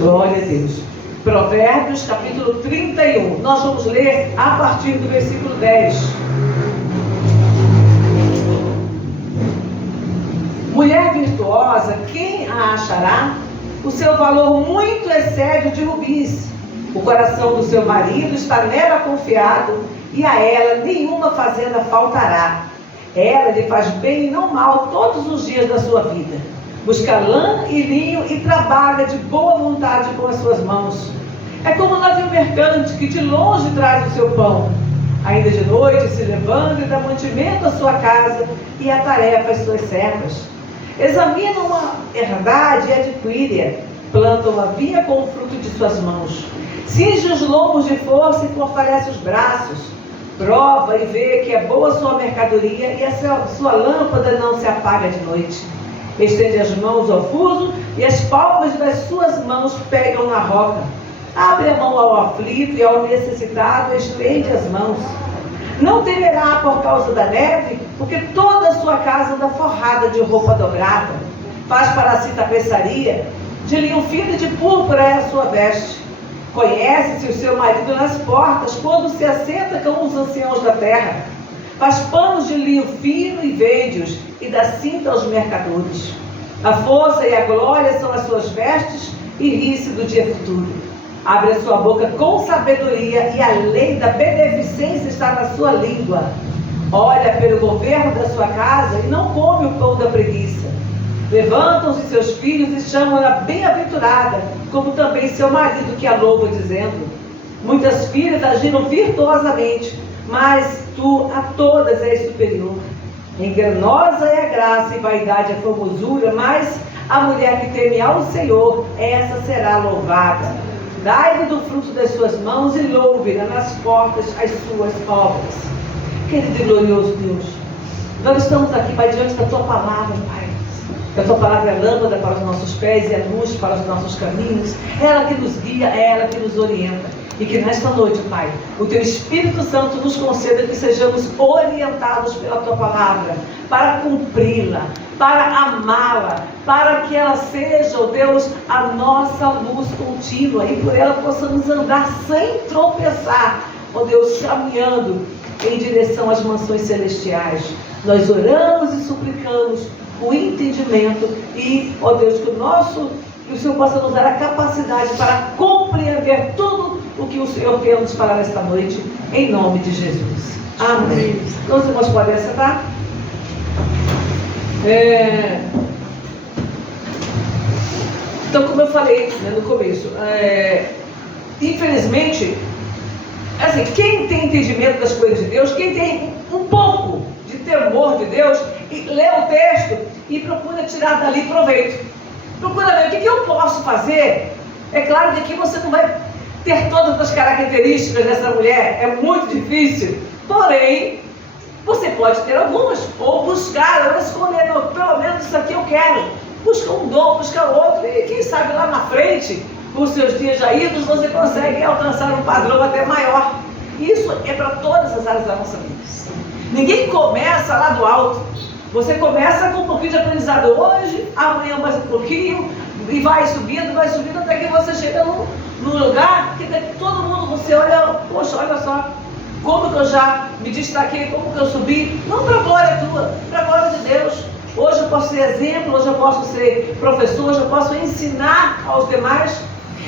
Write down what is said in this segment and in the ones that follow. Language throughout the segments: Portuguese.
Glória a Deus. Provérbios, capítulo 31. Nós vamos ler a partir do versículo 10. Mulher virtuosa, quem a achará? O seu valor muito excede o de rubis. O coração do seu marido está nela confiado, e a ela nenhuma fazenda faltará. Ela lhe faz bem e não mal todos os dias da sua vida. Busca lã e linho e trabalha de boa vontade com as suas mãos. É como um navio mercante que de longe traz o seu pão. Ainda de noite se levanta e dá mantimento à sua casa e atarefa as suas servas. Examina uma herdade e adquire-a. Planta uma vinha com o fruto de suas mãos. Cinge os lombos de força e fortalece os braços. Prova e vê que é boa sua mercadoria e a sua lâmpada não se apaga de noite. Estende as mãos ao fuso e as palmas das suas mãos pegam na roca. Abre a mão ao aflito e ao necessitado estende as mãos. Não temerá por causa da neve, porque toda a sua casa anda forrada de roupa dobrada. Faz para si tapeçaria, de linho fino e de púrpura é a sua veste. Conhece-se o seu marido nas portas, quando se assenta com os anciãos da terra. Faz panos de linho fino e vende-os, e dá cinta aos mercadores. A força e a glória são as suas vestes, e ri-se do dia futuro. Abre a sua boca com sabedoria, e a lei da beneficência está na sua língua. Olha pelo governo da sua casa, e não come o pão da preguiça. Levantam-se seus filhos e chamam-na bem-aventurada, como também seu marido que a louva, dizendo: muitas filhas agiram virtuosamente, mas tu a todas és superior. Enganosa é a graça e vaidade a formosura, mas a mulher que teme ao Senhor, essa será louvada. Dai-lhe do fruto das suas mãos e louve-na nas portas as suas obras. Querido e glorioso Deus, nós estamos aqui, Pai, diante da Tua palavra, Pai. A Tua palavra é lâmpada para os nossos pés e é luz para os nossos caminhos. É ela que nos guia, é ela que nos orienta. E que nesta noite, Pai, o Teu Espírito Santo nos conceda que sejamos orientados pela Tua palavra, para cumpri-la, para amá-la, para que ela seja, ó Deus, a nossa luz contínua e por ela possamos andar sem tropeçar, ó Deus, caminhando em direção às mansões celestiais. Nós oramos e suplicamos o entendimento e, ó Deus, que o Senhor possa nos dar a capacidade para compreender tudo o que o Senhor quer nos falar esta noite, em nome de Jesus. Amém. Então, os irmãos podem sentar? Então, como eu falei, né, no começo, infelizmente, assim, quem tem entendimento das coisas de Deus, quem tem um pouco de temor de Deus, e lê o texto e procura tirar dali proveito. Procura ver o que eu posso fazer. É claro que aqui você não vai ter todas as características dessa mulher, é muito difícil. Porém, você pode ter algumas, ou buscar, ou escolher, não, pelo menos isso aqui eu quero. Busca um dom, busca outro, e quem sabe lá na frente, com os seus dias já idos, você consegue alcançar um padrão até maior. Isso é para todas as áreas da nossa vida. Ninguém começa lá do alto. Você começa com um pouquinho de aprendizado hoje, amanhã mais um pouquinho, e vai subindo até que você chega num lugar que todo mundo, você olha, poxa, olha só, como que eu já me destaquei, como que eu subi, não para a glória tua, para a glória de Deus. Hoje eu posso ser exemplo, hoje eu posso ser professor, hoje eu posso ensinar aos demais.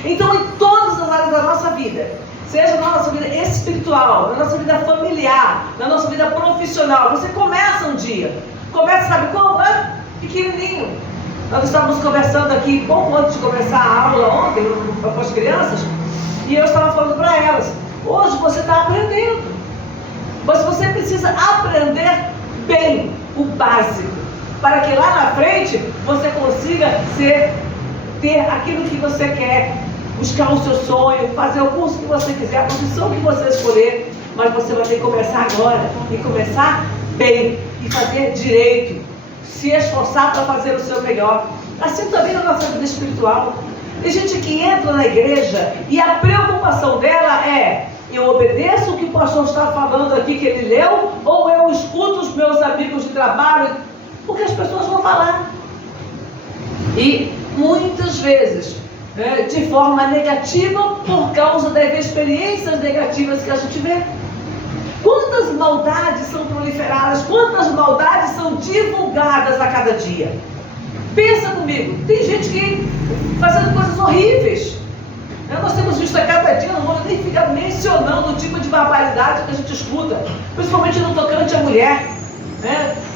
Então, em todas as áreas da nossa vida, seja na nossa vida espiritual, na nossa vida familiar, na nossa vida profissional, você começa um dia. Começa, sabe como? Pequenininho. Nós estávamos conversando aqui, pouco antes de começar a aula ontem, com as crianças, e eu estava falando para elas, hoje você está aprendendo. Mas você precisa aprender bem o básico, para que lá na frente você consiga ter aquilo que você quer, buscar o seu sonho, fazer o curso que você quiser, a profissão que você escolher, mas você vai ter que começar agora, e começar bem, e fazer direito, se esforçar para fazer o seu melhor. Assim também na nossa vida espiritual. Tem gente que entra na igreja e a preocupação dela é: eu obedeço o que o pastor está falando aqui que ele leu, ou eu escuto os meus amigos de trabalho, porque as pessoas vão falar. E muitas vezes de forma negativa por causa das experiências negativas que a gente vê. Quantas maldades são proliferadas, quantas maldades são divulgadas a cada dia? Pensa comigo, tem gente que fazendo coisas horríveis. Nós temos visto a cada dia, não vou nem ficar mencionando o tipo de barbaridade que a gente escuta, principalmente no tocante à mulher.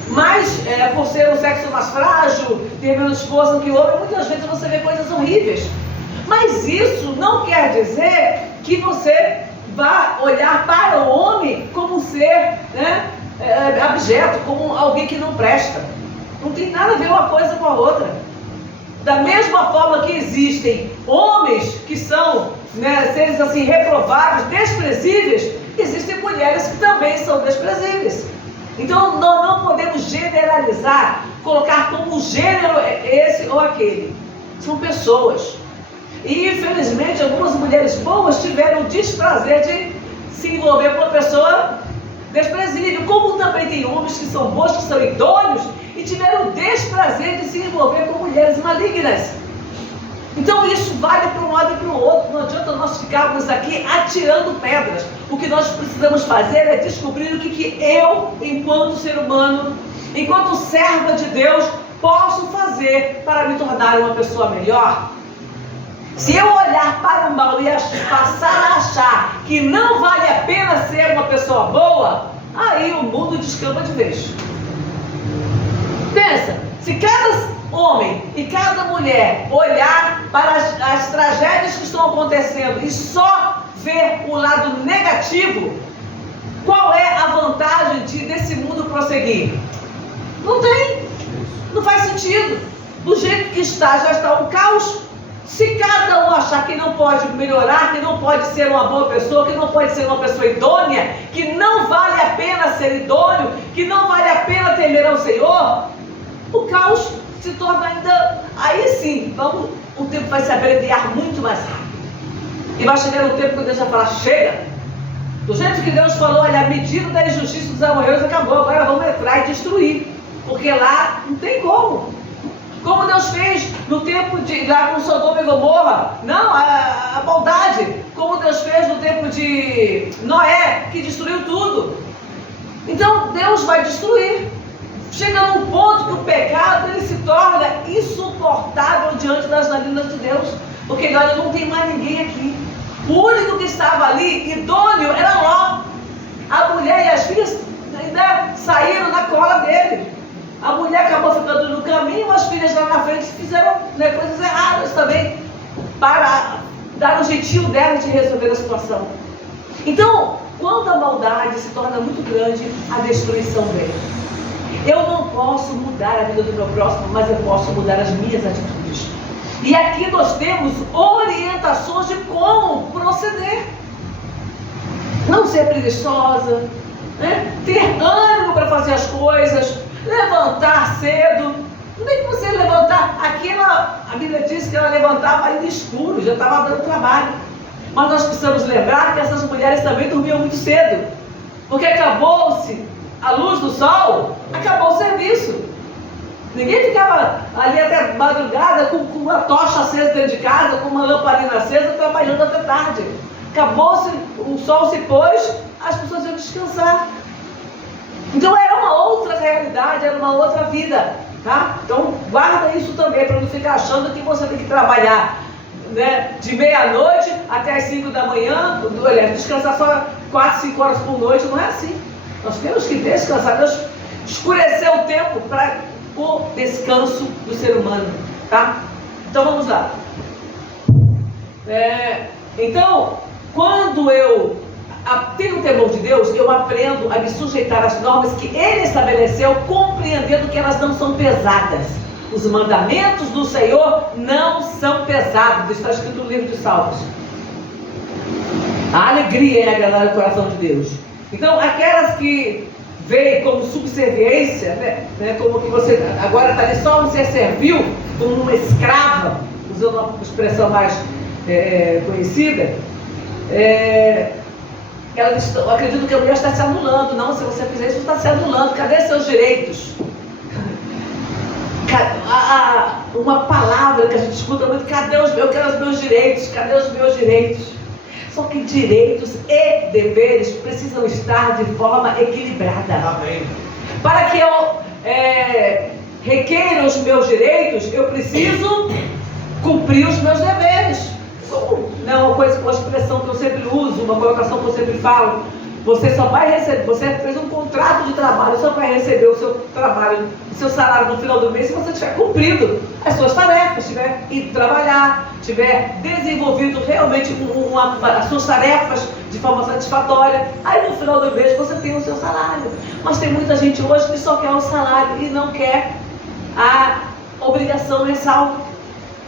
Mas, por ser um sexo mais frágil, ter menos força que o homem, muitas vezes você vê coisas horríveis. Mas isso não quer dizer que você vá olhar para o homem como um ser abjeto, como alguém que não presta. Não tem nada a ver uma coisa com a outra. Da mesma forma que existem homens que são seres assim reprováveis, desprezíveis, existem mulheres que também são desprezíveis. Então nós não podemos generalizar, colocar como gênero esse ou aquele. São pessoas. E infelizmente algumas mulheres boas tiveram o desprazer de se envolver com uma pessoa desprezível, como também tem homens que são bons, que são idôneos, e tiveram o desprazer de se envolver com mulheres malignas. Então isso vale para um lado e para o outro. Não adianta nós ficarmos aqui atirando pedras. O que nós precisamos fazer é descobrir o que eu, enquanto ser humano, enquanto serva de Deus, posso fazer para me tornar uma pessoa melhor. Se eu olhar para o mal e passar a achar que não vale a pena ser uma pessoa boa, aí o mundo descamba de vez. Pensa, se cada homem e cada mulher olhar para as tragédias que estão acontecendo e só ver o lado negativo, qual é a vantagem desse mundo prosseguir? Não tem, não faz sentido. Do jeito que está, já está um caos. Se cada um achar que não pode melhorar, que não pode ser uma boa pessoa, que não pode ser uma pessoa idônea, que não vale a pena ser idôneo, que não vale a pena temer ao Senhor, o caos se torna ainda... Aí sim, o tempo vai se abreviar muito mais rápido. E vai chegar um tempo que Deus vai falar, chega! Do jeito que Deus falou, olha, a medida da injustiça dos amorreus acabou, agora vamos entrar e destruir. Porque lá não tem como. Como Deus fez no tempo lá com Sodoma e Gomorra. Não, a maldade. Como Deus fez no tempo de Noé, que destruiu tudo. Então Deus vai destruir. Chega num ponto que o pecado ele se torna insuportável diante das narinas de Deus. Porque olha, não tem mais ninguém aqui. O único que estava ali, idôneo, era Ló. A mulher e as filhas ainda saíram na cola dele. A mulher acabou ficando no caminho, as filhas lá na frente fizeram coisas erradas também, para dar um jeitinho dela de resolver a situação. Então, quando a maldade se torna muito grande, a destruição vem. Eu não posso mudar a vida do meu próximo, mas eu posso mudar as minhas atitudes. E aqui nós temos orientações de como proceder. Não ser preguiçosa, ter ânimo para fazer as coisas, levantar cedo. Não tem que você levantar. Aqui a Bíblia diz que ela levantava ainda escuro, já estava dando trabalho. Mas nós precisamos lembrar que essas mulheres também dormiam muito cedo. Porque acabou-se a luz do sol, acabou o serviço. Ninguém ficava ali até madrugada com uma tocha acesa dentro de casa, com uma lamparina acesa, trabalhando até tarde. Acabou-se, o sol se pôs, as pessoas iam descansar. Então era uma outra realidade, era uma outra vida, tá? Então guarda isso também, para não ficar achando que você tem que trabalhar de meia-noite até as 5 da manhã, descansar só 4, 5 horas por noite, não é assim. Nós temos que descansar, Deus escureceu o tempo para o descanso do ser humano, tá? Então vamos lá. Então, quando eu tenho o temor de Deus, eu aprendo a me sujeitar às normas que Ele estabeleceu, compreendendo que elas não são pesadas. Os mandamentos do Senhor não são pesados. Está escrito no livro de Salmos. A alegria é agradar o coração de Deus. Então, aquelas que veem como subserviência, como que você agora está ali só um ser servil, como uma escrava, usando uma expressão mais conhecida, eu acredito que a mulher está se anulando. Não, se você fizer isso, está se anulando. Cadê seus direitos? Uma palavra que a gente escuta muito: cadê eu quero os meus direitos, cadê os meus direitos? Só que direitos e deveres precisam estar de forma equilibrada. Amém. Para que eu requeira os meus direitos, eu preciso cumprir os meus deveres. Não, uma expressão que eu sempre uso, uma colocação que eu sempre falo: você só vai receber, você fez um contrato de trabalho, só vai receber o seu trabalho, o seu salário no final do mês se você tiver cumprido as suas tarefas, tiver ido trabalhar, tiver desenvolvido realmente as suas tarefas de forma satisfatória. Aí no final do mês você tem o seu salário. Mas tem muita gente hoje que só quer o salário e não quer a obrigação mensal.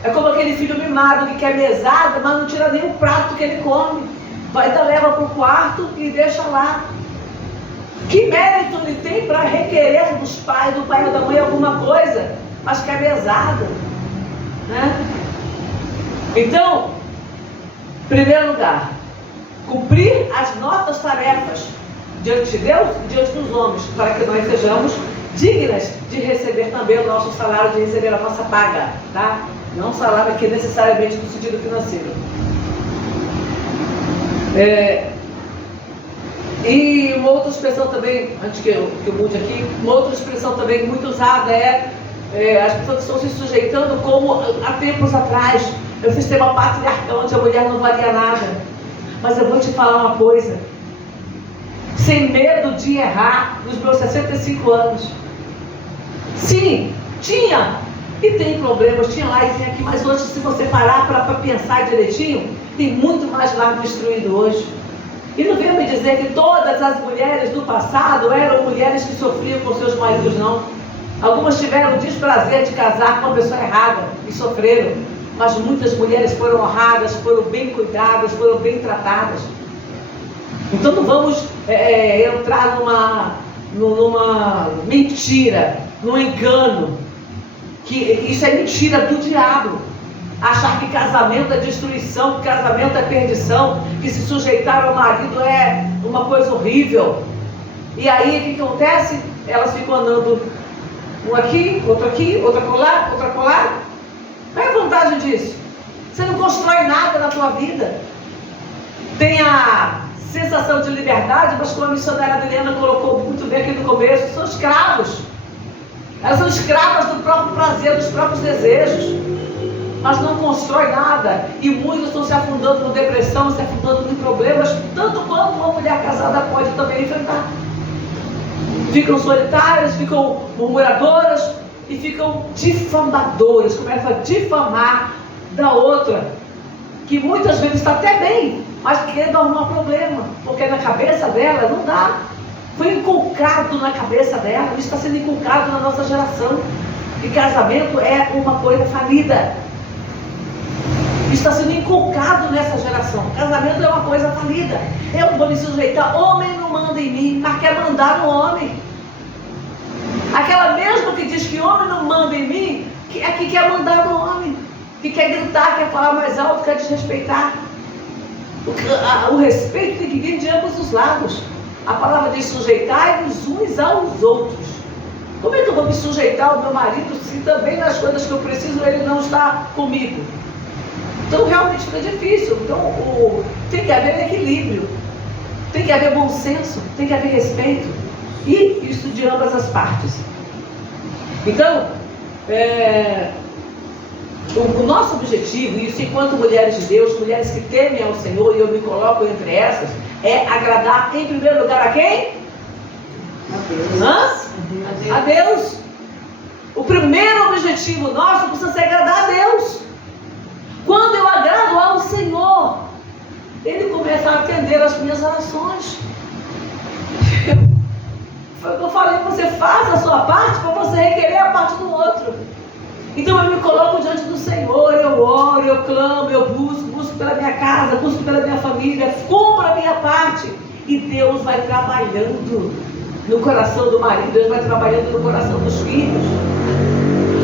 É como aquele filho mimado que quer mesada, mas não tira nem o prato que ele come. Ainda leva para o quarto e deixa lá. Que mérito ele tem para requerer dos pais, do pai ou da mãe alguma coisa, mas quer mesada, né? Então, em primeiro lugar, cumprir as nossas tarefas diante de Deus e diante dos homens, para que nós sejamos dignas de receber também o nosso salário, de receber a nossa paga, tá? Não salário aqui necessariamente no sentido financeiro. E uma outra expressão também, antes que eu mude aqui, uma outra expressão também muito usada as pessoas estão se sujeitando, como há tempos atrás, eu fiz sistema patriarcal onde a mulher não valia nada. Mas eu vou te falar uma coisa: sem medo de errar, nos meus 65 anos, sim, tinha e tem problemas, tinha lá e tem aqui, mas hoje, se você parar para pensar direitinho, tem muito mais lar destruído hoje. E não venha me dizer que todas as mulheres do passado eram mulheres que sofriam com seus maridos, não. Algumas tiveram o desprazer de casar com a pessoa errada e sofreram, mas muitas mulheres foram honradas, foram bem cuidadas, foram bem tratadas. Então não vamos entrar numa mentira, num engano, que isso é mentira do diabo. Achar que casamento é destruição, que casamento é perdição, que se sujeitar ao marido é uma coisa horrível. E aí o que acontece? Elas ficam andando um aqui, outra colar, outra colar. Qual é a vantagem disso? Você não constrói nada na tua vida. Tem a sensação de liberdade, mas como a missionária Adriana colocou muito bem aqui no começo, são escravos. Elas são escravas do próprio prazer, dos próprios desejos, mas não constrói nada. E muitos estão se afundando com depressão, se afundando em problemas, tanto quanto uma mulher casada pode também enfrentar. Ficam solitárias, ficam murmuradoras e ficam difamadoras, começam a difamar da outra, que muitas vezes está até bem, mas querendo arrumar problema, porque na cabeça dela não dá. Foi inculcado na cabeça dela, isso está sendo inculcado na nossa geração, que casamento é uma coisa falida. Isso está sendo inculcado nessa geração. Casamento é uma coisa falida. Eu vou me sujeitar. Homem não manda em mim, mas quer mandar no homem. Aquela mesma que diz que homem não manda em mim, que quer mandar no homem, que quer gritar, quer falar mais alto, quer desrespeitar. O respeito tem que vir de ambos os lados. A palavra diz: sujeitai-vos uns aos outros. Como é que eu vou me sujeitar ao meu marido se também nas coisas que eu preciso ele não está comigo? Então realmente fica difícil. Então tem que haver equilíbrio, tem que haver bom senso, tem que haver respeito, e isso de ambas as partes. Então o nosso objetivo, isso enquanto mulheres de Deus, mulheres que temem ao Senhor, e eu me coloco entre essas, é agradar em primeiro lugar a quem? A Deus. O primeiro objetivo nosso precisa ser agradar a Deus. Quando eu agrado ao Senhor, Ele começa a atender as minhas orações. Foi o que eu falei: você faça a sua parte para você requerer a parte do outro. Então eu me coloco diante do Senhor, eu oro, eu clamo, eu busco pela minha casa, busco pela minha família, cumpro a minha parte, e Deus vai trabalhando no coração do marido, Deus vai trabalhando no coração dos filhos.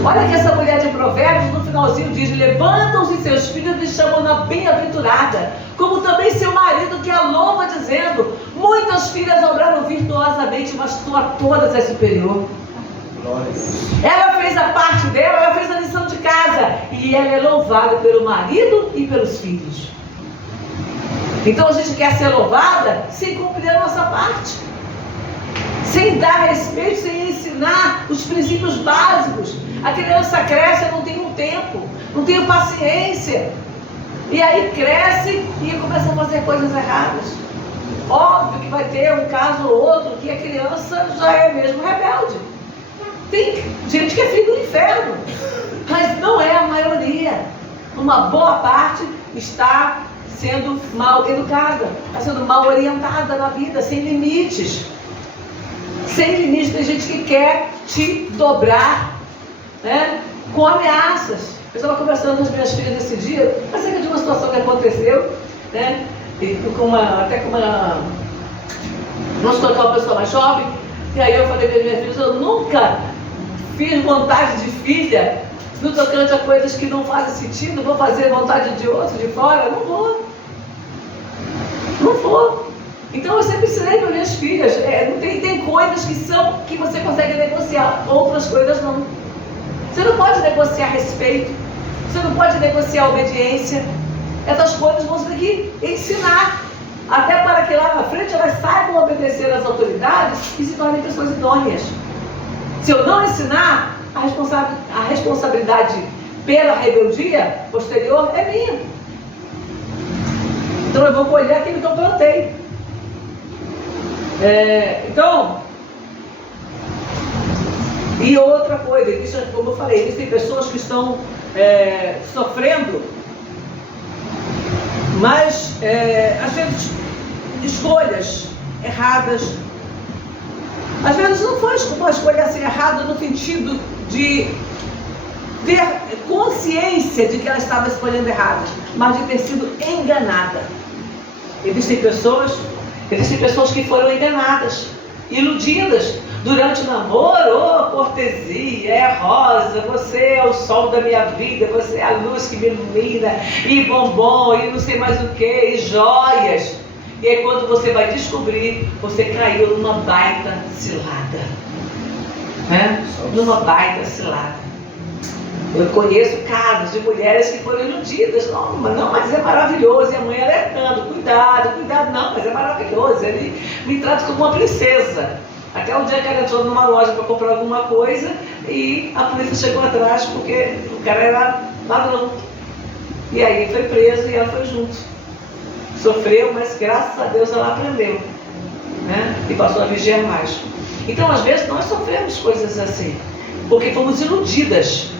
Olha que essa mulher de Provérbios no finalzinho diz: levantam-se seus filhos e chamam-na bem-aventurada, como também seu marido que a louva, dizendo: muitas filhas obraram virtuosamente, mas tu a todas és superior. Ela fez a parte dela, ela fez a lição de casa. E ela é louvada pelo marido e pelos filhos. Então a gente quer ser louvada sem cumprir a nossa parte. Sem dar respeito, sem ensinar os princípios básicos. A criança cresce, eu não tenho tempo, não tenho paciência. E aí cresce e começa a fazer coisas erradas. Óbvio que vai ter um caso ou outro que a criança já é mesmo rebelde. Tem gente que é filho do inferno, mas não é a maioria. Uma boa parte está sendo mal educada, está sendo mal orientada na vida, sem limites. Sem limites. Tem gente que quer te dobrar, né? Com ameaças. Eu estava conversando com as minhas filhas nesse dia, acerca de uma situação que aconteceu, né? E nós com uma pessoa mais jovem, e aí eu falei para as minhas filhas, eu nunca fiz vontade de filha no tocante a coisas que não fazem sentido. Vou fazer vontade de outro de fora? Não vou. Não vou. Então eu sempre ensinei para minhas filhas, tem coisas que você consegue negociar, outras coisas não. Você não pode negociar respeito, você não pode negociar obediência. Essas coisas você tem que ensinar, até para que lá na frente elas saibam obedecer às autoridades e se tornem pessoas idôneas. Se eu não ensinar, a responsabilidade pela rebeldia posterior é minha. Então eu vou colher aquilo que eu plantei. E outra coisa, como eu falei, existem pessoas que estão sofrendo, mas às vezes escolhas erradas. Às vezes não foi uma escolha assim errada no sentido de ter consciência de que ela estava escolhendo errado, mas de ter sido enganada. Existem pessoas que foram enganadas, iludidas durante o namoro. Cortesia, rosa, você é o sol da minha vida, você é a luz que me ilumina, e bombom, e não sei mais o que, e joias. E aí quando você vai descobrir, você caiu numa baita cilada, né? Numa baita cilada. Eu conheço casos de mulheres que foram iludidas. Não, mas é maravilhoso. E a mãe alertando, cuidado, não, mas é maravilhoso. Ele me trata como uma princesa. Até o dia que ela entrou numa loja para comprar alguma coisa e a polícia chegou atrás porque o cara era ladrão. E aí foi preso e ela foi junto. Sofreu, mas graças a Deus ela aprendeu, né? E passou a vigiar mais. Então às vezes nós sofremos coisas assim, porque fomos iludidas.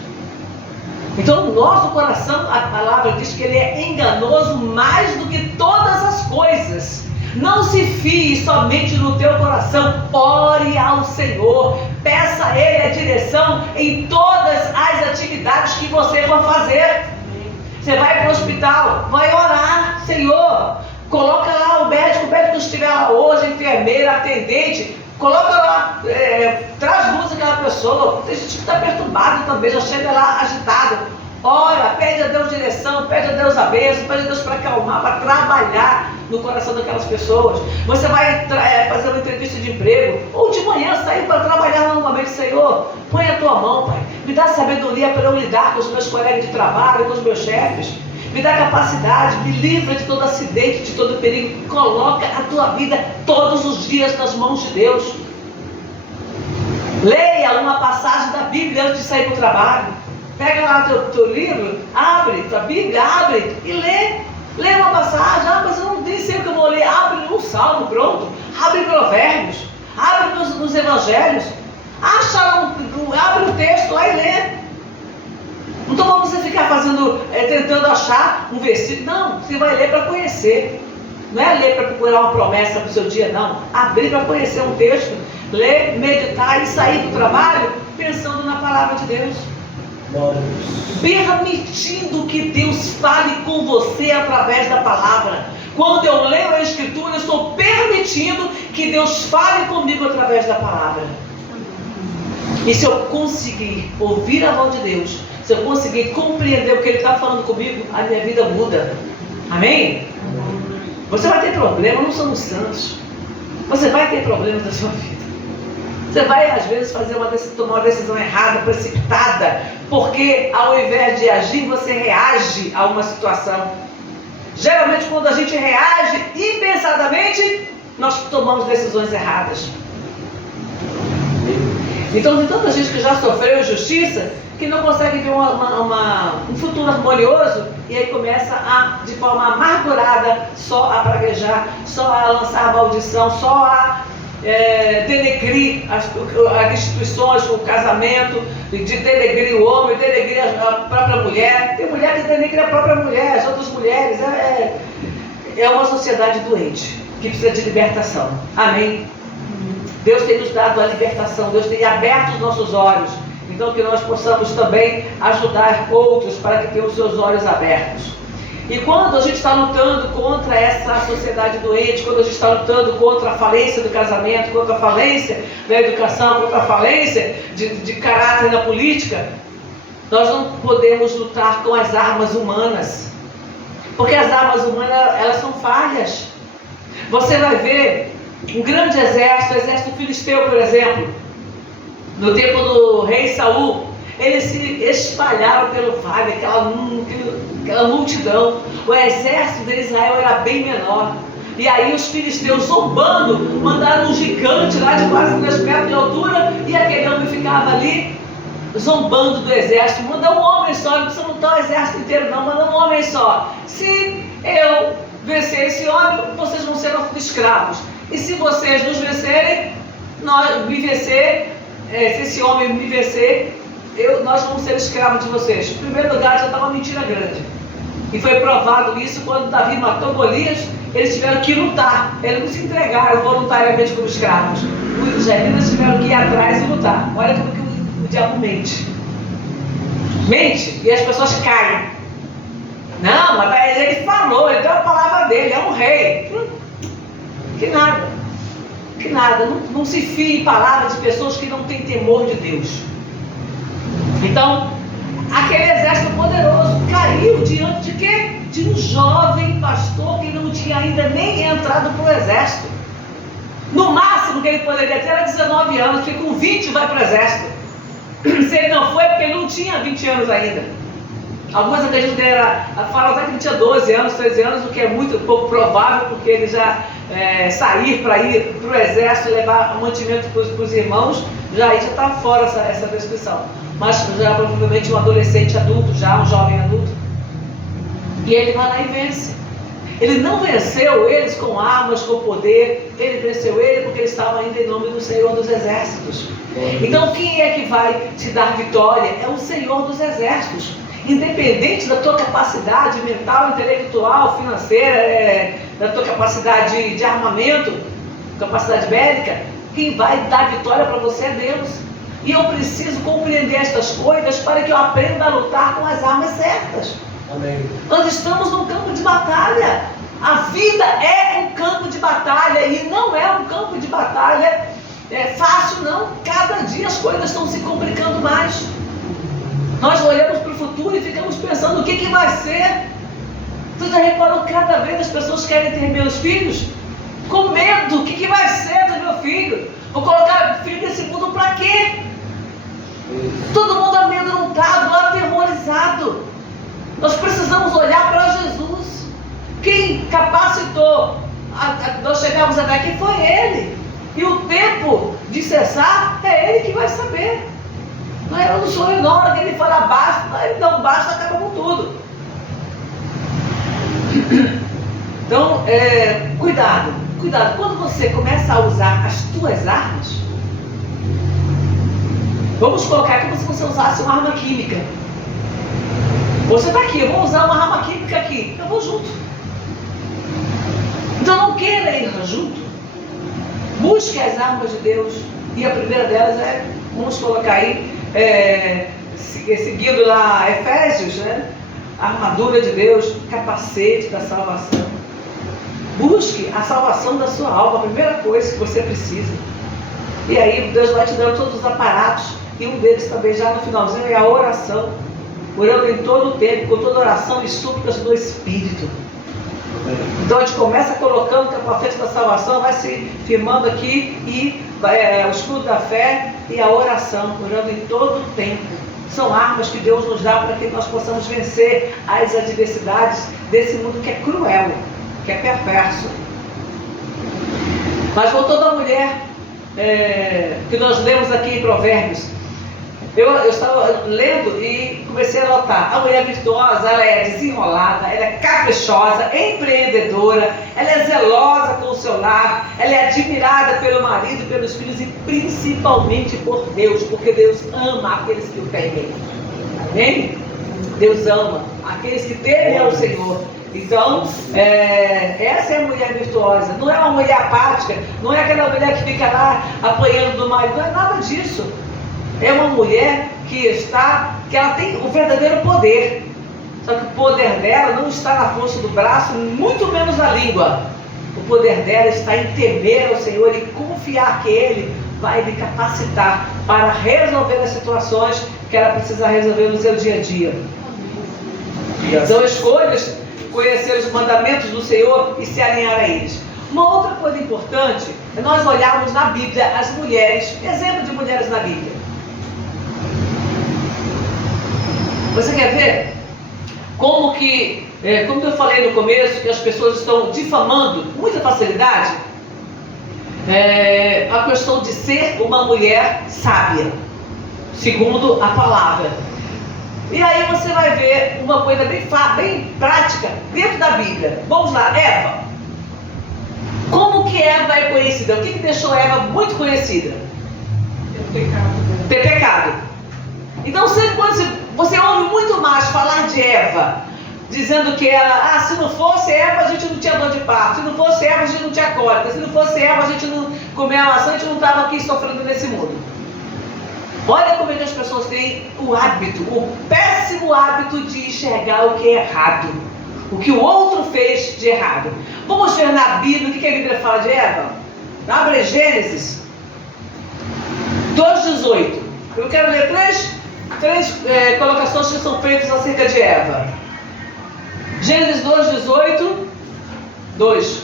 Então, o nosso coração, a palavra diz que ele é enganoso mais do que todas as coisas. Não se fie somente no teu coração. Ore ao Senhor. Peça a Ele a direção em todas as atividades que você for fazer. Você vai para o hospital, vai orar. Senhor, coloca lá o médico que estiver lá hoje, a enfermeira, atendente. Coloca lá, traz luz àquela pessoa. Tem gente que está perturbada também, já chega lá agitado. Ora, pede a Deus direção, pede a Deus a bênção, pede a Deus para acalmar, para trabalhar no coração daquelas pessoas. Você vai fazer uma entrevista de emprego, ou de manhã sair para trabalhar novamente. Senhor, põe a tua mão, Pai. Me dá sabedoria para eu lidar com os meus colegas de trabalho, com os meus chefes. Me dá capacidade, me livra de todo acidente, de todo perigo. Coloca a tua vida todos os dias nas mãos de Deus. Leia uma passagem da Bíblia antes de sair para o trabalho. Pega lá teu livro, abre tua Bíblia, abre e lê. Lê uma passagem. Mas eu não sei o que eu vou ler. Abre um salmo, pronto. Abre Provérbios. Abre nos Evangelhos. Abre o texto lá e lê. Não estou falando você ficar tentando achar um versículo. Não, você vai ler para conhecer. Não é ler para procurar uma promessa para o seu dia, não. Abrir para conhecer um texto, ler, meditar e sair do trabalho pensando na palavra de Deus. Permitindo que Deus fale com você através da palavra. Quando eu leio a Escritura, eu estou permitindo que Deus fale comigo através da palavra. E se eu conseguir ouvir a voz de Deus, se eu conseguir compreender o que Ele está falando comigo, a minha vida muda. Amém? Você vai ter problema, não somos santos. Você vai ter problemas na sua vida. Você vai, às vezes, tomar uma decisão errada, precipitada, porque ao invés de agir, você reage a uma situação. Geralmente, quando a gente reage impensadamente, nós tomamos decisões erradas. Então, tem tanta gente que já sofreu injustiça que não consegue ver um futuro harmonioso e aí começa de forma amargurada, só a praguejar, só a lançar maldição, só a denegrir as instituições, o casamento, de denegrir o homem, denegrir a própria mulher. Tem mulher que denegre a própria mulher, as outras mulheres. É uma sociedade doente que precisa de libertação. Amém? Deus tem nos dado a libertação, Deus tem aberto os nossos olhos. Então que nós possamos também ajudar outros para que tenham os seus olhos abertos. E quando a gente está lutando contra essa sociedade doente, quando a gente está lutando contra a falência do casamento, contra a falência da educação, contra a falência de caráter na política, nós não podemos lutar com as armas humanas. Porque as armas humanas, elas são falhas. Você vai ver um grande exército, o exército filisteu, por exemplo, no tempo do rei Saul, eles se espalharam pelo vale, aquela multidão. O exército de Israel era bem menor. E aí os filisteus, zombando, mandaram um gigante lá de quase 3 metros de altura, e aquele homem ficava ali, zombando do exército. Manda um homem só, não precisa montar o exército inteiro não, manda um homem só. Se eu vencer esse homem, vocês vão ser nossos escravos. E se vocês nos vencerem, se esse homem me vencer, nós vamos ser escravos de vocês. Em primeiro lugar, já está uma mentira grande. E foi provado isso quando Davi matou Golias, eles tiveram que lutar. Eles não se entregaram voluntariamente como escravos. Os israelitas tiveram que ir atrás e lutar. Olha como que o diabo mente. Mente e as pessoas caem. Não, mas ele falou, ele deu a palavra dele, é um rei. Que nada. Que nada. Não se fie em palavras de pessoas que não têm temor de Deus. Então, aquele exército poderoso caiu diante de quê? De um jovem pastor que não tinha ainda nem entrado para o exército. No máximo que ele poderia ter era 19 anos, porque com 20 vai para o exército. Se ele não foi, porque ele não tinha 20 anos ainda. Algumas acreditam que falam até que ele tinha 12 anos, 13 anos, o que é muito pouco provável, porque ele já sair para ir para o exército, levar mantimento para os irmãos, já está fora essa descrição. Mas já provavelmente um adolescente adulto, já um jovem adulto. E ele vai lá e vence. Ele não venceu eles com armas, com poder. Ele venceu ele porque ele estava ainda em nome do Senhor dos Exércitos. Então quem é que vai te dar vitória? É o Senhor dos Exércitos. Independente da tua capacidade mental, intelectual, financeira, da tua capacidade de armamento, capacidade bélica, quem vai dar vitória para você é Deus. E eu preciso compreender estas coisas para que eu aprenda a lutar com as armas certas. Amém. Nós estamos num campo de batalha. A vida é um campo de batalha e não é um campo de batalha fácil não. Cada dia as coisas estão se complicando mais. Nós olhamos para o futuro e ficamos pensando o que vai ser. Tu já reparou que cada vez as pessoas querem ter menos filhos? Com medo, o que vai ser do meu filho? Vou colocar filho nesse mundo para quê? Todo mundo amedrontado, aterrorizado. Nós precisamos olhar para Jesus. Quem capacitou nós chegarmos até aqui foi Ele. E o tempo de cessar é Ele que vai saber. Eu não sou eu, na hora dele falar basta, ele não basta, acaba com tudo. Então, cuidado. Quando você começa a usar as tuas armas, vamos colocar como se você usasse uma arma química. Você está aqui, eu vou usar uma arma química aqui, eu vou junto. Então não queira ir junto. Busque as armas de Deus. E a primeira delas vamos colocar aí, seguindo lá Efésios, a armadura de Deus, capacete da salvação. Busque a salvação da sua alma, a primeira coisa que você precisa. E aí Deus vai te dando todos os aparatos, e um deles também já no finalzinho é a oração. Orando em todo o tempo, com toda oração e súplicas do Espírito. Então a gente começa colocando o capacete da salvação, vai se firmando aqui e o escudo da fé e a oração, orando em todo o tempo. São armas que Deus nos dá para que nós possamos vencer as adversidades desse mundo que é cruel, que é perverso. Mas voltando à mulher que nós lemos aqui em Provérbios, eu estava lendo e comecei a notar. A mulher virtuosa, ela é desenrolada, ela é caprichosa, empreendedora, ela é zelosa com o seu lar, ela é admirada pelo marido, pelos filhos e principalmente por Deus, porque Deus ama aqueles que o temem. Amém? Deus ama aqueles que temem ao Senhor. Então, essa é a mulher virtuosa. Não é uma mulher apática, não é aquela mulher que fica lá apanhando do marido, não é nada disso. É uma mulher que ela tem o verdadeiro poder. Só que o poder dela não está na força do braço, muito menos na língua. O poder dela está em temer ao Senhor e confiar que Ele vai lhe capacitar para resolver as situações que ela precisa resolver no seu dia a dia. Então, escolhas conhecer os mandamentos do Senhor e se alinhar a eles. Uma outra coisa importante é nós olharmos na Bíblia as mulheres, exemplo de mulheres na Bíblia. Você quer ver como eu falei no começo, que as pessoas estão difamando com muita facilidade a questão de ser uma mulher sábia, segundo a palavra. E aí você vai ver uma coisa bem prática dentro da Bíblia. Vamos lá, Eva. Como que Eva é conhecida? O que deixou Eva muito conhecida? Ter pecado. Então sempre quando você ouve muito mais falar de Eva, dizendo que ela, se não fosse Eva a gente não tinha dor de parto, se não fosse Eva a gente não tinha cólica, se não fosse Eva a gente não comia maçã, a gente não estava aqui sofrendo nesse mundo. Olha como é que as pessoas têm o péssimo hábito de enxergar o que é errado, o que o outro fez de errado. Vamos ver na Bíblia o que a Bíblia fala de Eva? Abre Gênesis 2:18. Eu quero ler três colocações que são feitas acerca de Eva. Gênesis 2:18, 2.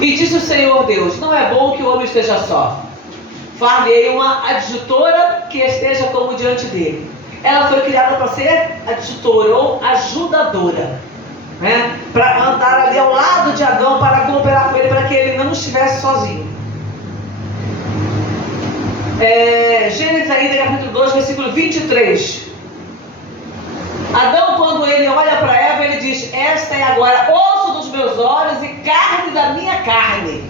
E disse o Senhor Deus: não é bom que o homem esteja só. Far-lhe uma adjutora que esteja como diante dele. Ela foi criada para ser adjutora ou ajudadora, né? Para andar ali ao lado de Adão, para cooperar com ele, para que ele não estivesse sozinho. Gênesis ainda, capítulo 2, versículo 23. Adão, quando ele olha para Eva, ele diz: esta é agora osso dos meus olhos e carne da minha carne,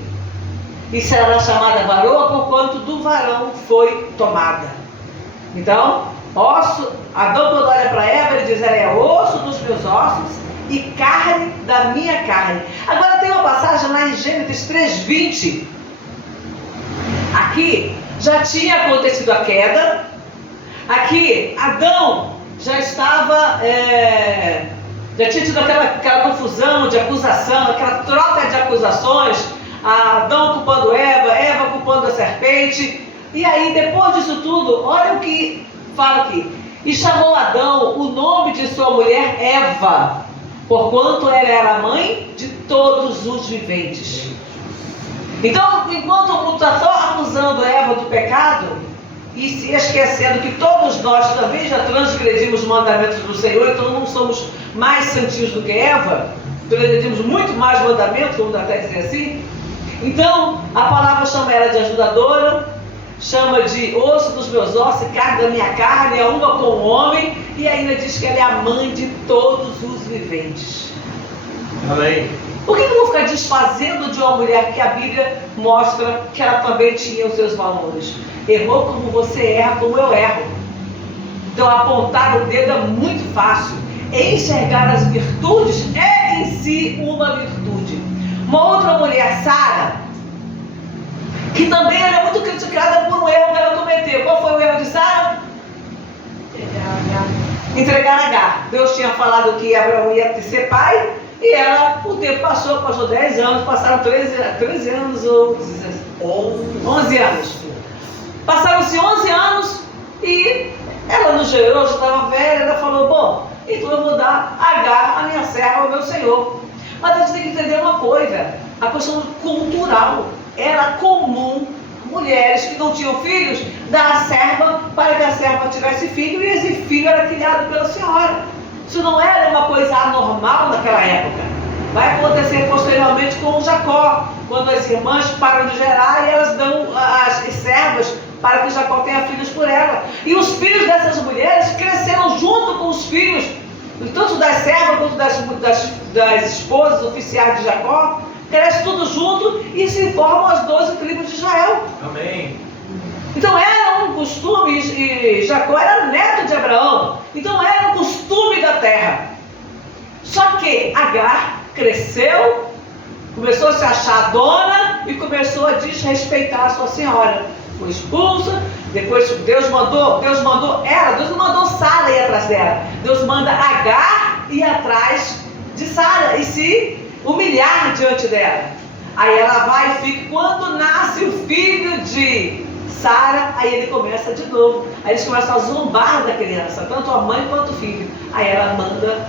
e será chamada varoa, porquanto do varão foi tomada. Então, Adão, quando olha para Eva, ele diz: ela é osso dos meus ossos e carne da minha carne. Agora tem uma passagem lá em Gênesis 3:20. Aqui já tinha acontecido a queda. Aqui Adão já estava, já tinha tido aquela confusão de acusação, aquela troca de acusações. Adão culpando Eva culpando a serpente. E aí, depois disso tudo, olha o que fala aqui: e chamou Adão o nome de sua mulher Eva, porquanto ela era a mãe de todos os viventes. Então, enquanto o mundo está só acusando Eva do pecado e se esquecendo que todos nós também já transgredimos os mandamentos do Senhor, então não somos mais santinhos do que Eva, transgredimos muito mais mandamentos, vamos até dizer assim. Então, a palavra chama ela de ajudadora, chama de osso dos meus ossos e carne da minha carne, é uma com o homem, e ainda diz que ela é a mãe de todos os viventes. Amém. Por que eu vou ficar desfazendo de uma mulher que a Bíblia mostra que ela também tinha os seus valores? Errou como você erra, como eu erro. Então, apontar o dedo é muito fácil. Enxergar as virtudes é em si uma virtude. Uma outra mulher, Sara, que também era muito criticada por um erro que ela cometeu. Qual foi o erro de Sara? Entregar Agar. Deus tinha falado que Abraão ia ser pai, e ela, o tempo passou 10 anos, passaram 13 anos ou 11 anos. Passaram-se 11 anos e ela não gerou, já estava velha. Ela falou: bom, então eu vou dar Agar, a minha serva, ao meu Senhor. Mas a gente tem que entender uma coisa: a questão cultural. era comum mulheres que não tinham filhos dar a serva para que a serva tivesse filho, e esse filho era criado pela senhora. Isso não era uma coisa anormal naquela época. Vai acontecer posteriormente com Jacó, quando as irmãs param de gerar e elas dão as servas para que Jacó tenha filhos por ela. E os filhos dessas mulheres cresceram junto com os filhos, tanto das servas quanto das esposas oficiais de Jacó. Cresce tudo junto e se formam as 12 tribos de Israel. Amém. Então era um costume, e Jacó era neto de Abraão, então era um costume da terra. Só que Agar cresceu, começou a se achar dona e começou a desrespeitar a sua senhora. Foi expulsa, depois Deus mandou ela, Deus não mandou Sara ir atrás dela. Deus manda Agar ir atrás de Sara e se humilhar diante dela. Aí ela vai e fica, quando nasce o filho de Sara, aí ele começa de novo. Aí eles começam a zombar da criança, tanto a mãe quanto o filho. Aí ela manda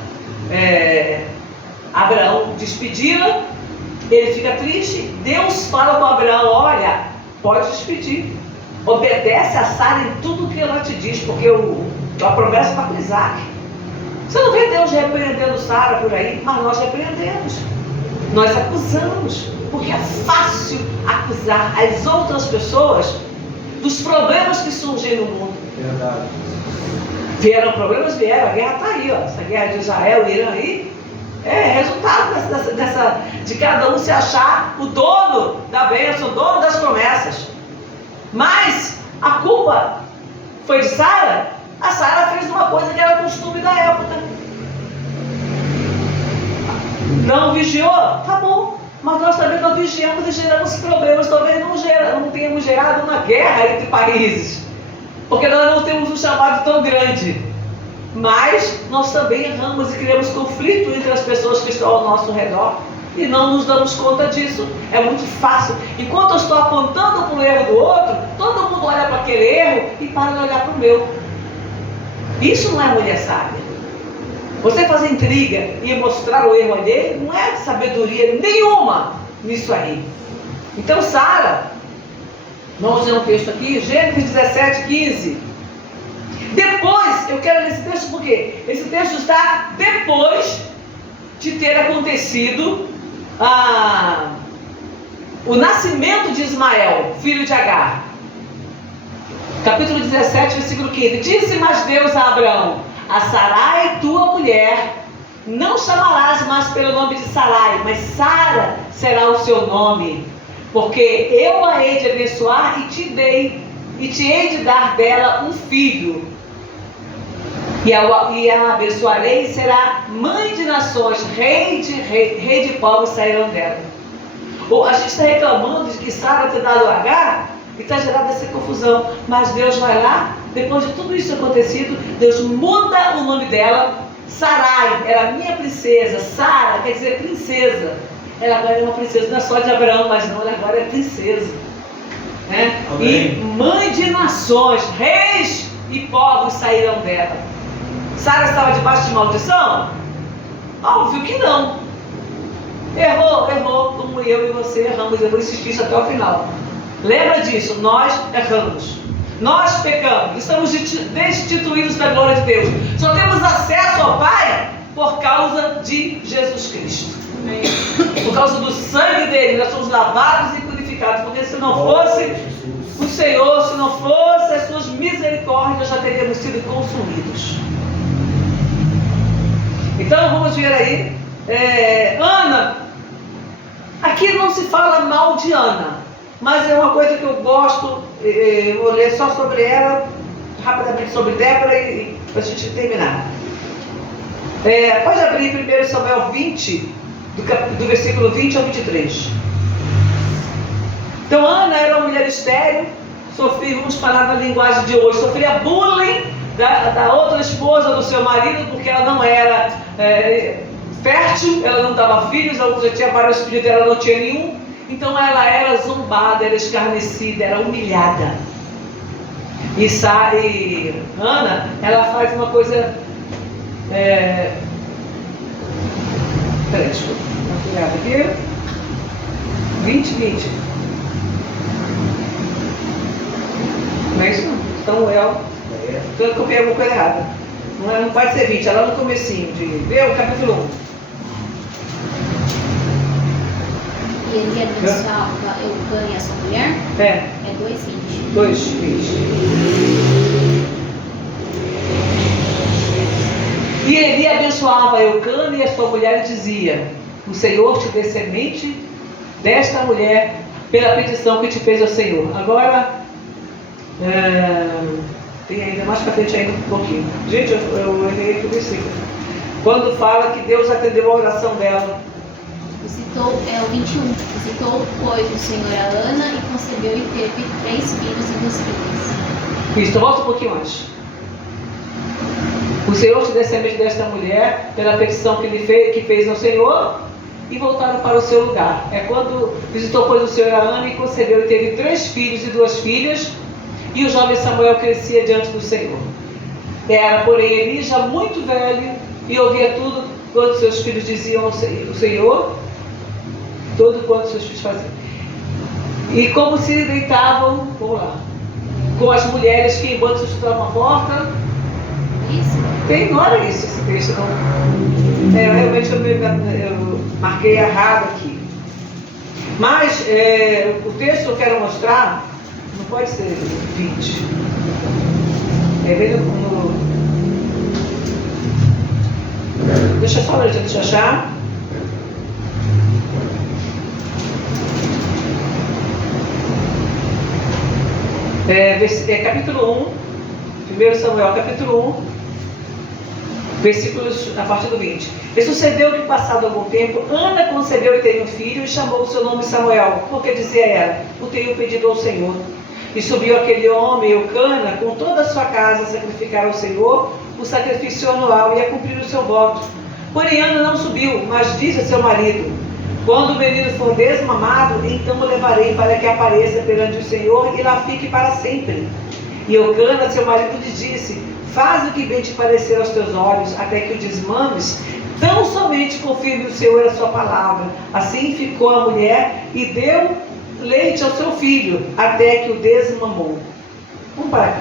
Abraão despedi-la, ele fica triste. Deus fala com Abraão: olha, pode despedir, obedece a Sara em tudo que ela te diz, porque a promessa está com Isaac. Você não vê Deus repreendendo Sara por aí, mas nós repreendemos, nós acusamos, porque é fácil acusar as outras pessoas dos problemas que surgem no mundo. Verdade. Vieram problemas, vieram, a guerra está aí, ó. Essa guerra de Israel e Irã aí é resultado de cada um se achar o dono da bênção, o dono das promessas. Mas a culpa foi de Sara. A Sara fez uma coisa que era costume da época. Não vigiou? Tá bom. Mas nós também não vigiamos e geramos problemas. Talvez não tenhamos gerado uma guerra entre países, porque nós não temos um chamado tão grande. Mas nós também erramos e criamos conflito entre as pessoas que estão ao nosso redor e não nos damos conta disso. É muito fácil. Enquanto eu estou apontando para o erro do outro, todo mundo olha para aquele erro e para de olhar para o meu. Isso não é mulher sábia. Você fazer intriga e mostrar o erro alheio não é sabedoria nenhuma nisso aí. Então Sara, vamos ler um texto aqui, Gênesis 17, 15. Depois, eu quero ler esse texto porque esse texto está depois de ter acontecido o nascimento de Ismael, filho de Agar. Capítulo 17, versículo 15. Disse mais Deus a Abraão: a Sarai, tua mulher, não chamarás mais pelo nome de Sarai, mas Sara será o seu nome, porque eu a hei de abençoar e te hei de dar dela um filho. E a abençoarei e será mãe de nações, rei de povos sairão dela. A gente está reclamando de que Sara ter dado Agar e está gerando essa confusão. Mas Deus vai lá, depois de tudo isso acontecido, Deus muda o nome dela. Sarai era minha princesa. Sara quer dizer princesa. Ela agora é uma princesa, não é só de Abraão, mas não, ela agora é princesa, né? E mãe de nações, reis e povos sairão dela. Sara estava debaixo de maldição? Óbvio que não. Errou, como eu e você erramos. Eu vou insistir isso até o final. Lembra disso, nós erramos, nós pecamos, estamos destituídos da glória de Deus. Só temos acesso ao Pai por causa de Jesus Cristo. Por causa do sangue dele, nós somos lavados e purificados. Porque se não fosse o Senhor, se não fosse as suas misericórdias, já teríamos sido consumidos. Então vamos ver aí, Ana. Aqui não se fala mal de Ana, mas é uma coisa que eu gosto. Vou ler só sobre ela, rapidamente sobre Débora, e para a gente terminar. Pode abrir 1 Samuel 20, do versículo 20 ao 23. Então Ana era uma mulher estéril, vamos falar na linguagem de hoje, sofria bullying da outra esposa do seu marido, porque ela não era fértil, ela não dava filhos, a outra já tinha vários filhos, ela não tinha nenhum. Então ela era zombada, era escarnecida, era humilhada. E Ana, ela faz uma coisa. Peraí, deixa eu dar uma olhada aqui. 20. Não é isso? Samuel. Então eu copiei alguma coisa errada. Não pode ser 20, é lá no comecinho de... Vê o capítulo 1. E ele abençoava Eucana e a sua mulher? É 2:20. 2:20. E Eli abençoava Eucana e a sua mulher e dizia: o Senhor te dê semente desta mulher pela petição que te fez ao Senhor. Agora, tem ainda mais para frente ainda um pouquinho. Gente, eu errei aqui o versículo. Quando fala que Deus atendeu a oração dela. Visitou, o 21. Visitou, pois, o Senhor a Ana e concebeu e teve 3 filhos e 2 filhas. Isso, volta um pouquinho antes. O Senhor te dê semente desta mulher pela petição que fez ao Senhor, e voltaram para o seu lugar. É quando visitou, pois, o Senhor a Ana e concebeu e teve 3 filhos e 2 filhas, e o jovem Samuel crescia diante do Senhor. Era, porém, Eli já muito velho e ouvia tudo quanto seus filhos diziam ao Senhor, tudo quanto seus filhos faziam. E como se deitavam, vamos lá, com as mulheres que enquanto sustentavam a porta. Isso? Não era isso esse texto, não. Realmente eu marquei errado aqui. Mas o texto que eu quero mostrar não pode ser 20. Deixa eu só ver, deixa eu achar. Capítulo 1, 1 Samuel, capítulo 1, versículos a partir do 20. E sucedeu que, passado algum tempo, Ana concebeu e teve um filho, e chamou o seu nome Samuel, porque dizia ela: o tenho pedido ao Senhor. E subiu aquele homem, Eucana, com toda a sua casa, a sacrificar ao Senhor o sacrifício anual e a cumprir o seu voto. Porém, Ana não subiu, mas disse a seu marido: quando o menino for desmamado, então o levarei para que apareça perante o Senhor e lá fique para sempre. E Eucana, seu marido, lhe disse: faz o que bem te parecer aos teus olhos, até que o desmames, tão somente confirme o Senhor a sua palavra. Assim ficou a mulher e deu leite ao seu filho, até que o desmamou. Vamos parar aqui.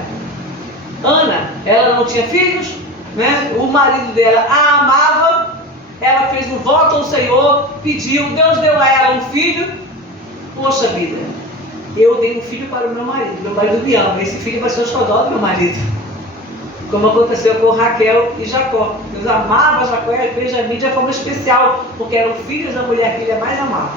Ana, ela não tinha filhos, né? O marido dela a amava, ela fez um voto ao Senhor, pediu, Deus deu a ela um filho. Poxa vida, eu dei um filho para o meu marido me ama, esse filho vai ser o xodó do meu marido. Como aconteceu com Raquel e Jacó. Deus amava Jacó e Benjamim de forma especial, porque eram filhos da mulher que ele mais amava.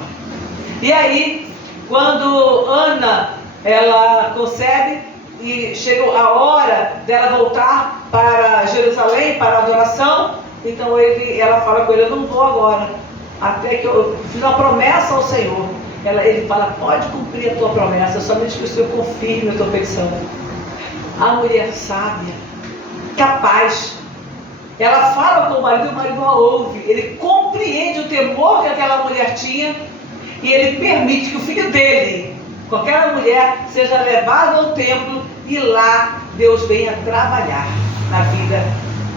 E aí, quando Ana, ela concebe e chegou a hora dela voltar para Jerusalém, para a adoração, então ela fala com ele: eu não vou agora, até que eu fiz uma promessa ao Senhor. Ele fala: pode cumprir a tua promessa, somente que o Senhor confirme a tua petição. A mulher sábia, capaz, ela fala com o marido a ouve, ele compreende o temor que aquela mulher tinha, e ele permite que o filho dele, com aquela mulher, seja levado ao templo, e lá Deus venha trabalhar na vida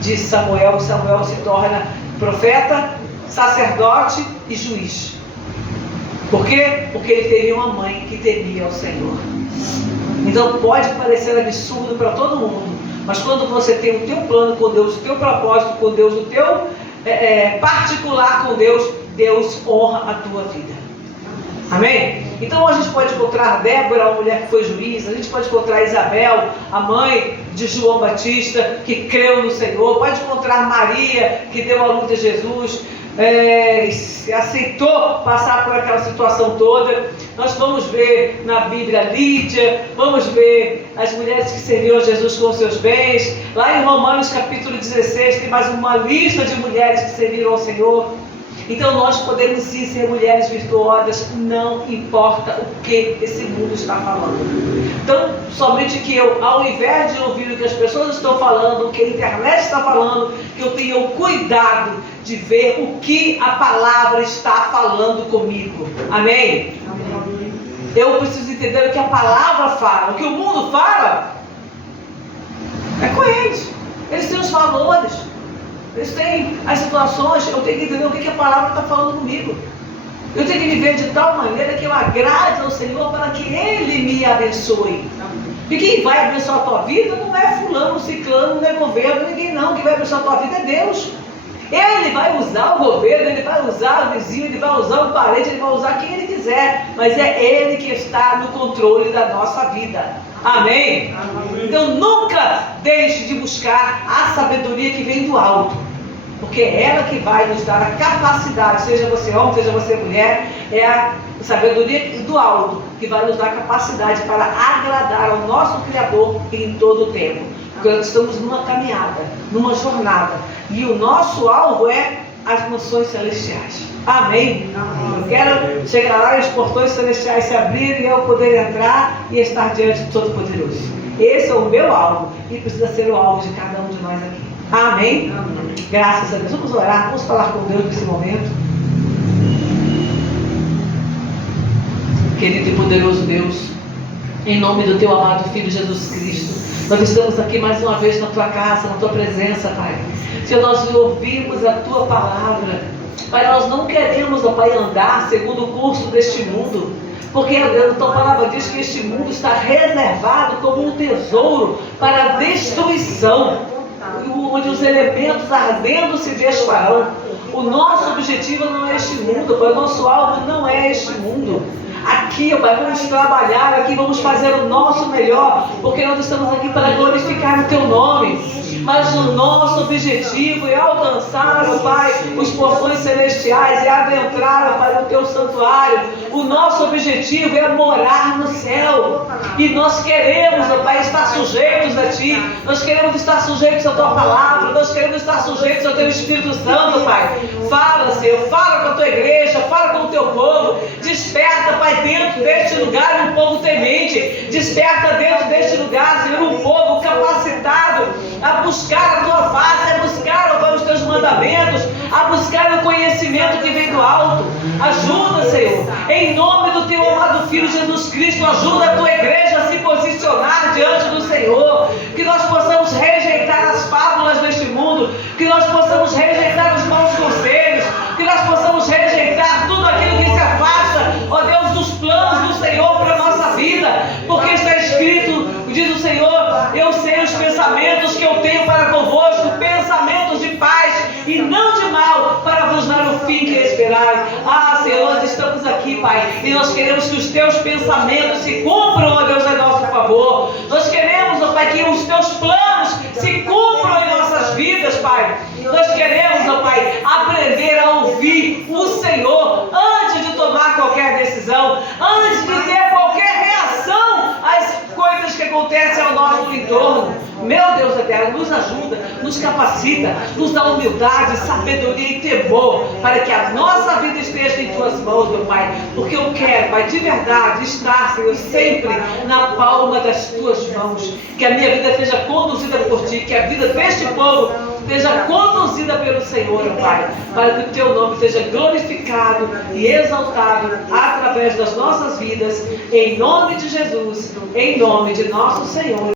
de Samuel. Samuel se torna profeta, sacerdote e juiz. Por quê? Porque ele teve uma mãe que temia ao Senhor. Então pode parecer absurdo para todo mundo, mas quando você tem o teu plano com Deus, o teu propósito com Deus, o teu particular com Deus, Deus honra a tua vida. Amém? Então a gente pode encontrar Débora, uma mulher que foi juíza, a gente pode encontrar Isabel, a mãe de João Batista, que creu no Senhor, pode encontrar Maria, que deu a luz a Jesus, aceitou passar por aquela situação toda. Nós vamos ver na Bíblia Lídia, vamos ver as mulheres que serviram a Jesus com seus bens. Lá em Romanos capítulo 16 tem mais uma lista de mulheres que serviram ao Senhor. Então nós podemos sim ser mulheres virtuosas, não importa o que esse mundo está falando. Então, somente que eu, ao invés de ouvir o que as pessoas estão falando, o que a internet está falando, que eu tenha o cuidado de ver o que a palavra está falando comigo. Amém? Amém. Eu preciso entender o que a palavra fala. O que o mundo fala é com eles. Eles têm os valores. Eles têm as situações. Eu tenho que entender o que a palavra está falando comigo. Eu tenho que viver de tal maneira que eu agrade ao Senhor para que Ele me abençoe. E quem vai abençoar a tua vida não é fulano, ciclano, não é governo, ninguém não. Quem vai abençoar a tua vida é Deus. Ele vai usar o governo, ele vai usar o vizinho, ele vai usar o parente, ele vai usar quem ele quiser. Mas é ele que está no controle da nossa vida. Amém? Amém. Então nunca deixe de buscar a sabedoria que vem do alto. Porque é ela que vai nos dar a capacidade, seja você homem, seja você mulher, é a sabedoria do alto que vai nos dar a capacidade para agradar ao nosso Criador em todo o tempo. Porque nós estamos numa caminhada, numa jornada. E o nosso alvo é as mansões celestiais. Amém? Amém. Eu quero chegar lá e os portões celestiais se abrirem e eu poder entrar e estar diante do Todo-Poderoso. Esse é o meu alvo e precisa ser o alvo de cada um de nós aqui. Amém? Amém. Graças a Deus. Vamos orar, vamos falar com Deus nesse momento. Querido e poderoso Deus, em nome do teu amado Filho Jesus Cristo, nós estamos aqui mais uma vez na tua casa, na tua presença, Pai. Senhor, nós ouvimos a tua palavra. Pai, nós não queremos, ó Pai, andar segundo o curso deste mundo, porque a tua palavra diz que este mundo está reservado como um tesouro para a destruição, onde os elementos ardendo se desfarão. O nosso objetivo não é este mundo, Pai. O nosso alvo não é este mundo. Aqui, ó Pai, vamos trabalhar aqui, vamos fazer o nosso melhor, porque nós estamos aqui para glorificar o teu nome. Mas o nosso objetivo é alcançar, ó Pai, os portões celestiais e adentrar, ó Pai, no teu santuário. O nosso objetivo é morar no céu. E nós queremos, ó Pai, estar sujeitos a Ti. Nós queremos estar sujeitos à Tua palavra. Nós queremos estar sujeitos ao Teu Espírito Santo, Pai. Fala, Senhor, fala com a Tua igreja, fala com o Teu povo. Desperta, Pai, dentro deste lugar um povo temente. Desperta dentro deste lugar, Senhor, um povo capacitado a buscar a Tua face, a buscar, ó Pai, os Teus mandamentos, a buscar o conhecimento que vem do alto. Ajuda, Senhor, em nome do Teu amado Filho Jesus Cristo, ajuda a Tua igreja a se posicionar diante do Senhor, que nós possamos rejeitar as fábulas deste mundo, que nós possamos rejeitar os maus conselhos, que nós possamos rejeitar tudo aquilo que se afasta, ó Deus, dos planos do Senhor para a nossa vida, porque está escrito, diz o Senhor, eu sei os pensamentos que eu tenho para convosco, pensamentos de paz e não de mal, para vos dar o fim que esperais. Ah, Senhor, nós estamos aqui, Pai, e nós queremos que os teus pensamentos se cumpram, ó Deus, a nosso favor. Nós queremos, ó Pai, que os teus planos se cumpram em nossas vidas, Pai. Nós queremos, ó Pai, aprender a ouvir o Senhor antes de tomar qualquer decisão, antes de ter qualquer reação às coisas que acontecem ao nosso entorno. Meu Deus eterno, nos ajuda, nos capacita, nos dá humildade, sabedoria e temor, para que a nossa vida esteja em Tuas mãos, meu Pai. Porque eu quero, Pai, de verdade, estar, Senhor, sempre na palma das Tuas mãos. Que a minha vida seja conduzida por Ti, que a vida deste povo seja conduzida pelo Senhor, meu Pai, para que o Teu nome seja glorificado e exaltado através das nossas vidas, em nome de Jesus, em nome de nosso Senhor.